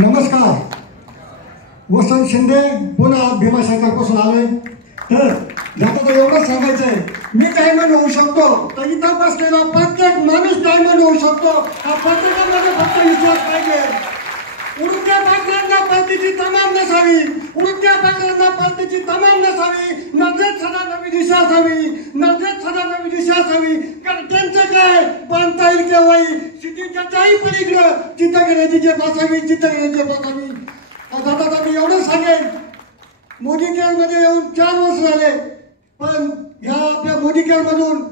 नमस्कार. वसंत शिंदे पुन्हा भीमाशंकरपासून आलोय. तर आता एवढंच सांगायचंय, मी डायमंड होऊ शकतो तर इथं बसलेला प्रत्येक माणूस डायमंड होऊ शकतो. हा प्रत्येकामध्ये फक्त विश्वास पाहिजे. उडत्या पाखरांना परतीची तमाम नसावी, उडत्या पाखरांना परतीची तमाम नसावी. नजरेत सदा नवी दिशा असावी, नजरेत सदा नवी दिशा असावी. कारण त्यांचं काय बांधता येईल केव्हाही सिटीच्या काही पलीकडं चित्त घेण्याची जे बसावी, चित्त घेण्याची बसावी. आता मी एवढंच सांगेन, मोदी केअर मध्ये येऊन 4 वर्ष झाले, पण ह्या आपल्या मोदी केअर मधून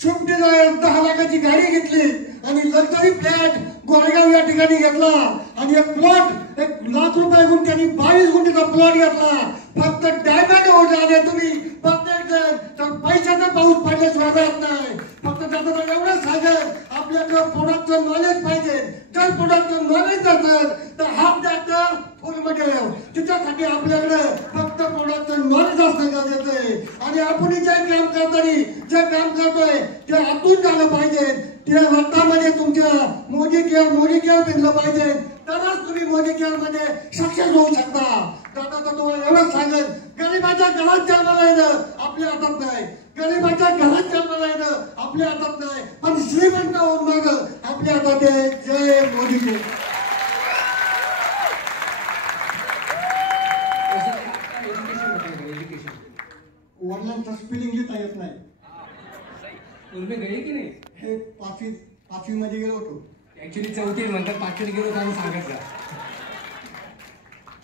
स्विफ्ट डिझायर 10 लाखाची गाडी घेतली आणि लक्झरी फ्लॅट गोरेगाव या ठिकाणी घेतला आणि एक प्लॉट 1 लाख रुपये गुंठ्याने 22 गुंठ्याचा प्लॉट घेतला. फक्त डायमंड होत आले तुम्ही प्रत्येक जण, तर पैशाचा पाऊस पडल्याशिवाय राहत नाही. फक्त त्याचं एवढंच सांगेल, आपल्याकडं प्रोडक्टचं नॉलेज पाहिजे. जर प्रोडक्टचं नॉलेज नसेल तर हाफ डॉक्टर फुल मटेरियल. त्याच्यासाठी आपल्याकडे फक्त प्रोडक्टचं नॉलेज असणं गरजेचं आहे. आणि आपण जे काम करताना जे काम करतोय ते आतून झालं पाहिजे. त्या रक्तामध्ये तुमच्या मोदी केअर बिनलं पाहिजे, तरच तुम्ही मोदी केअर मध्ये सक्सेस होऊ शकता. आता तुम्हाला एवढंच सांगेल, गरीबाच्या घरात जन्माला येणं आपल्या हातात नाही, गरीबाच्या घरात जन्माला येणं आपल्या हातात नाही, पण श्रीमंत होऊन मग आपल्या हातात आहे. जय मोदी केअर. वडिलांचं स्पेलिंग लिहिता येत नाही. गळे की नाही, हे पाचवी मध्ये गेलो होतो. ऍक्च्युअली 4थी म्हणतात, 5वीं गेलो तो सांगायचं.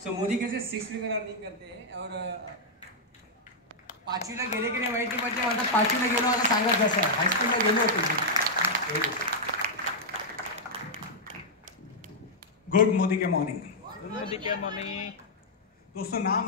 सो मोदी कैसे 6 फिगर अर्निंग करते हैं और 5वीला गेले की नाही माहिती म्हणजे म्हणतात 5वीला गेलो असं सांगत जसं हायस्कूलला गेलो होतो. गुड मोदी के मॉर्निंग. मोदी के मॉर्निंग. दोस्तों नाम